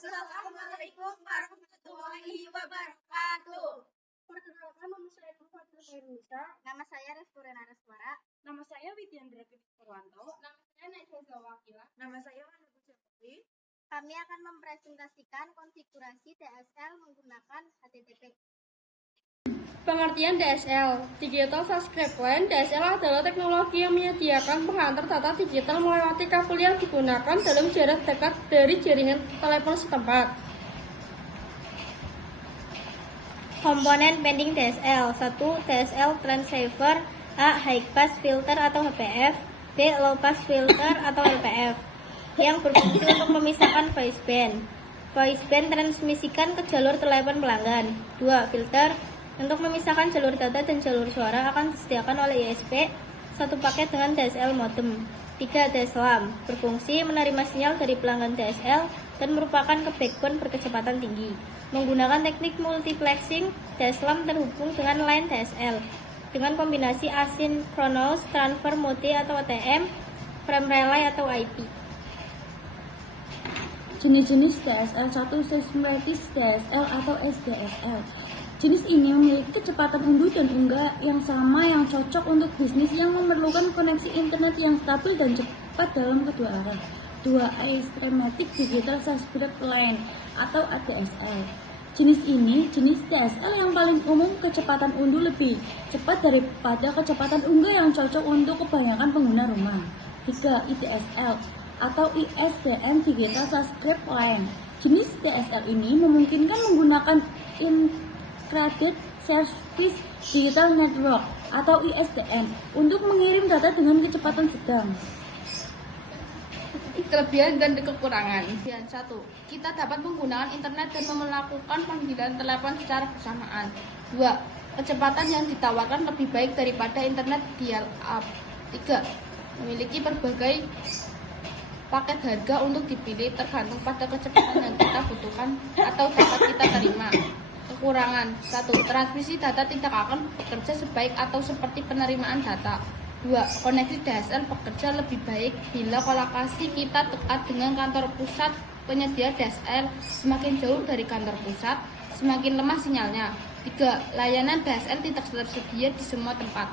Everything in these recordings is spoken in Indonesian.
Assalamualaikum warahmatullahi wabarakatuh. Perkenalkan, nama saya Fatul Nisa. Nama saya Resturena Reswara. Nama saya Widyandra Purwanto. Nama saya Naifulza Wakila. Nama saya Wanda Putri. Kami akan mempresentasikan konfigurasi DSL menggunakan HTTP. Pengertian DSL, Digital Subscribe Line. DSL adalah teknologi yang menyediakan pengantar data digital melewati kabel yang digunakan dalam jarak dekat dari jaringan telepon setempat. Komponen pending DSL. 1. DSL Transceiver. A. High Pass Filter atau HPF. B. Low Pass Filter atau LPF, yang berfungsi untuk memisahkan voice band. Voice band transmisikan ke jalur telepon pelanggan. 2. Filter. Untuk memisahkan jalur data dan jalur suara akan disediakan oleh ISP satu paket dengan DSL modem. 3. DSLAM. Berfungsi menerima sinyal dari pelanggan DSL dan merupakan backbone berkecepatan tinggi. Menggunakan teknik multiplexing, DSLAM terhubung dengan line DSL dengan kombinasi Asynchronous Transfer Mode atau ATM, frame relay atau IP. Jenis-jenis DSL. 1. Seismolytic DSL atau SDSL. Jenis ini memiliki kecepatan unduh dan unggah yang sama yang cocok untuk bisnis yang memerlukan koneksi internet yang stabil dan cepat dalam kedua arah. 2. Asymmetric Digital Subscribe Line atau ADSL. Jenis ini jenis DSL yang paling umum, kecepatan unduh lebih cepat daripada kecepatan unggah yang cocok untuk kebanyakan pengguna rumah. 3. IDSL atau ISDN Digital Subscribe Line. Jenis DSL ini memungkinkan menggunakan Integrated Service Digital Network atau ISDN untuk mengirim data dengan kecepatan sedang. Kelebihan dan kekurangan. 1. Kita dapat menggunakan internet dan melakukan panggilan telepon secara bersamaan. 2. Kecepatan yang ditawarkan lebih baik daripada internet dial-up. 3. Memiliki berbagai paket harga untuk dipilih tergantung pada kecepatan yang kita butuhkan atau dapat kita terima. Kekurangan. 1. Transmisi data tidak akan bekerja sebaik atau seperti penerimaan data. 2. Koneksi DSL bekerja lebih baik bila lokasi kita dekat dengan kantor pusat penyedia DSL. Semakin jauh dari kantor pusat, semakin lemah sinyalnya. 3. Layanan DSL tidak tersedia di semua tempat.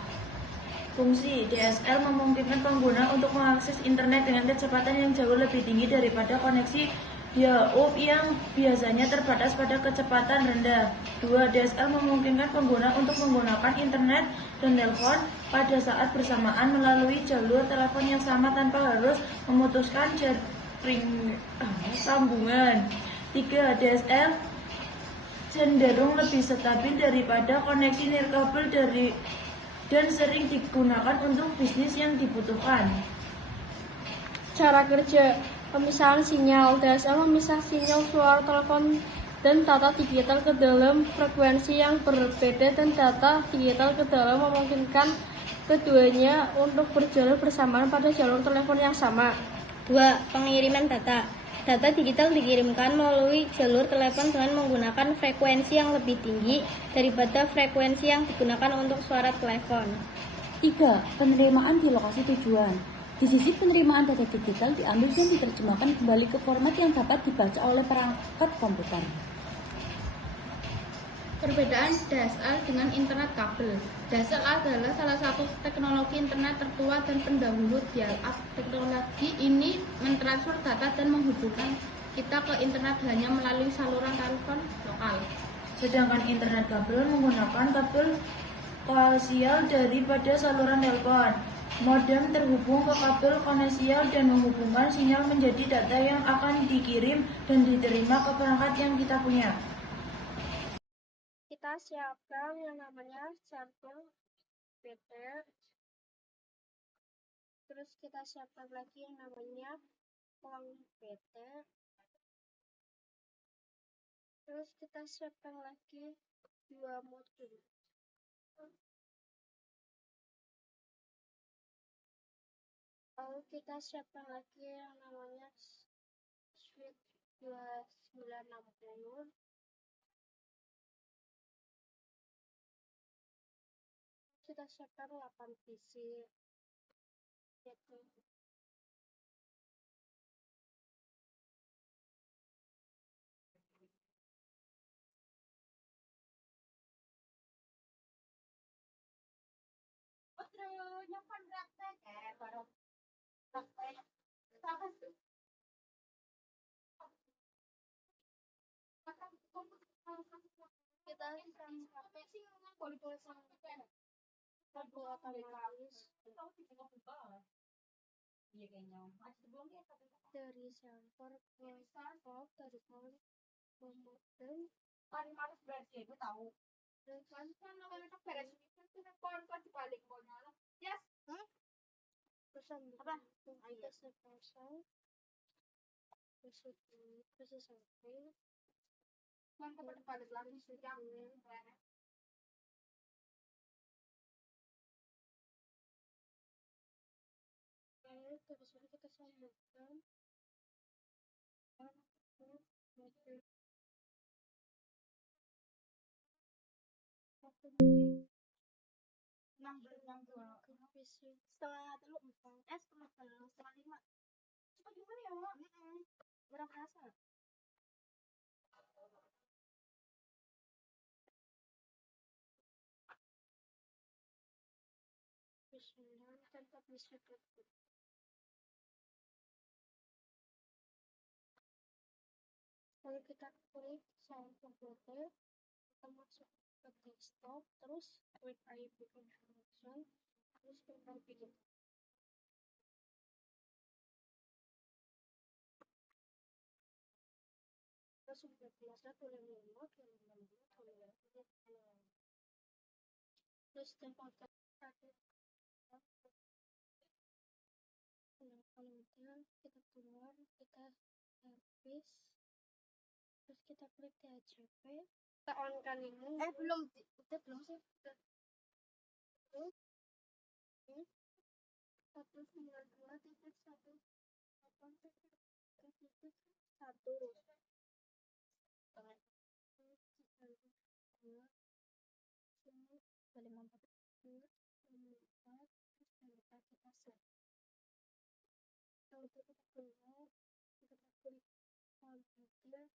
Fungsi DSL memungkinkan pengguna untuk mengakses internet dengan kecepatan yang jauh lebih tinggi daripada koneksi dial-up yang biasanya terbatas pada kecepatan rendah. 2. DSL memungkinkan pengguna untuk menggunakan internet dan telepon pada saat bersamaan melalui jalur telepon yang sama tanpa harus memutuskan jaring sambungan. 3. DSL cenderung lebih stabil daripada koneksi nirkabel dan sering digunakan untuk bisnis yang dibutuhkan. Cara kerja. Pemisahan sinyal. DSL memisah sinyal suara telepon dan data digital ke dalam frekuensi yang berbeda, dan data digital ke dalam memungkinkan keduanya untuk berjalan bersamaan pada jalur telepon yang sama. 2. Pengiriman data. Data digital dikirimkan melalui jalur telepon dengan menggunakan frekuensi yang lebih tinggi daripada frekuensi yang digunakan untuk suara telepon. 3. Penerimaan di lokasi tujuan. Di sisi penerimaan data digital diambil dan diterjemahkan kembali ke format yang dapat dibaca oleh perangkat komputer. Perbedaan DSL dengan internet kabel. DSL adalah salah satu teknologi internet tertua dan pendahulu dial-up. Teknologi ini mentransfer data dan menghubungkan kita ke internet hanya melalui saluran telepon lokal. Sedangkan internet kabel menggunakan kabel koaksial daripada saluran telepon. Modem terhubung ke kabel koaksial dan menghubungkan sinyal menjadi data yang akan dikirim dan diterima ke perangkat yang kita punya. Kita siapkan yang namanya sampel PT, terus kita siapkan lagi yang namanya plang PT, terus kita siapkan lagi 2 modul. Lalu kita siapkan lagi yang namanya switch 2960. Kita siapkan 8 PC. Yaitu Kita sampai kumpul sama kedua otomatis dari server ke cloud dari cloud ke modem terus apa kita selesai terus sampai terus kita sambungkan setengah telur setengah telur setengah lima cepat gimana ya Mak? Kurang kerasa Bismillah tempat bismillah lalu kita klik sound computer kita masuk ke desktop terus klik IP configuration terus klik IP terus sudah biasa tulis remote terus tempatkan satu kemudian kita keluar kita habis terus kita klik THCP kita on kan ini belum udah belum sih terus 192.1.1 sini 540 terus kita set kalau kita keluar kita klik computer terus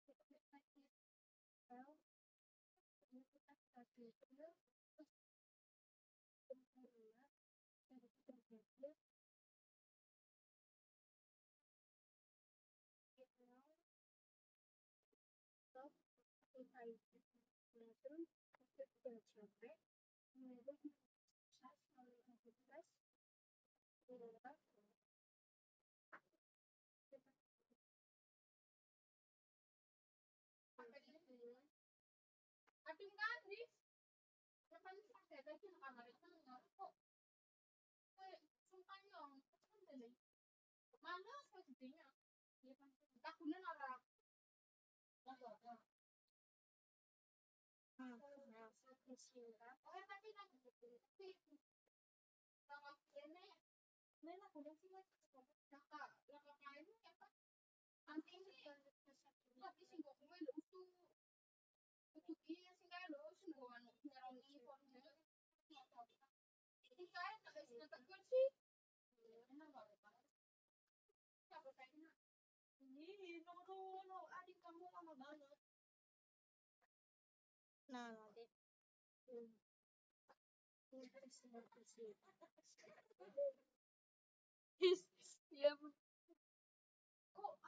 kita klik lagi file ini kita pilih terus kemudian dari computer kita stop klik IP kemudian kita capek kemudian saya selalu aktivitas kemudian ini no adik kamu lama banget nah nanti ya kok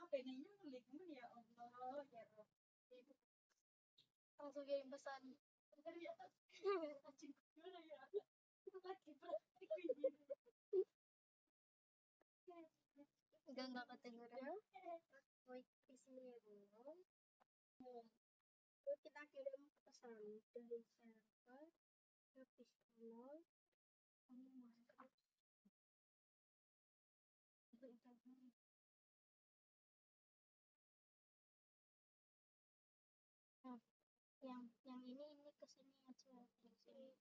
APD-nya ngelik ya Allah ya Allah langsung kirim pesan dari atas anjing gimana ya lagi praktik enggak kedengeran wait di sini ya dulu terus kita kirim pesan dari server ke pistol nah yang ini ke sini aja di sini ya.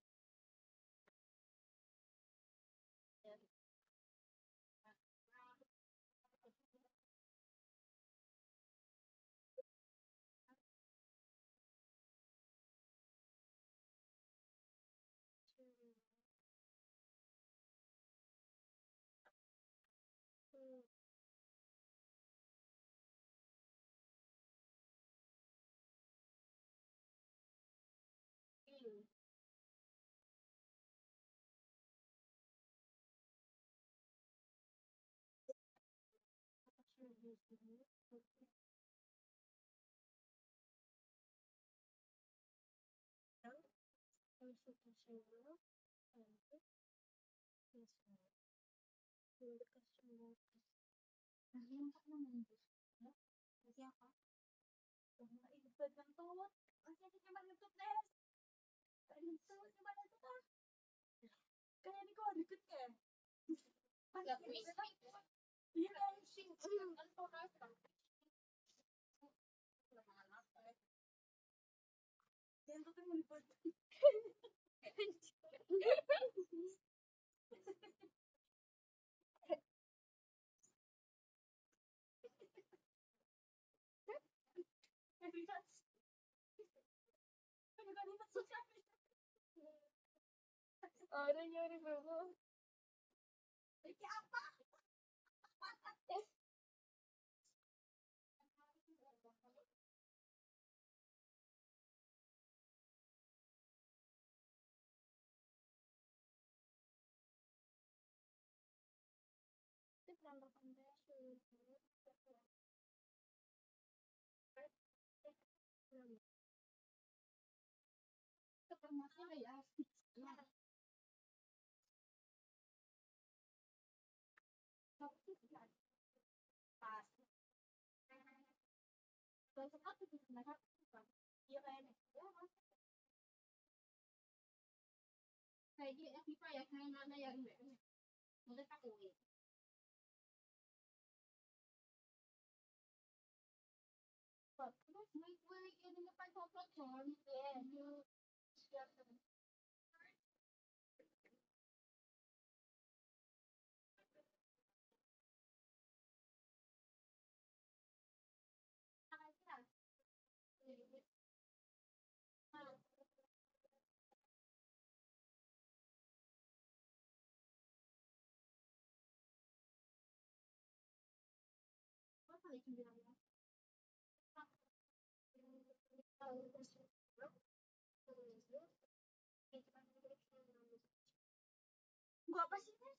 Gua apa sih, Nes?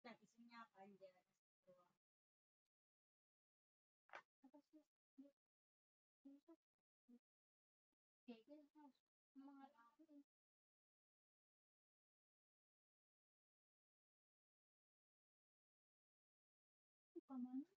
Nah, isinya apa aja? Apa, Nes?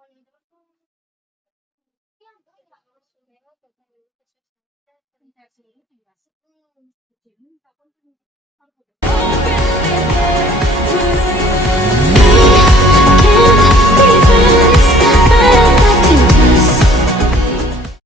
Open this gate to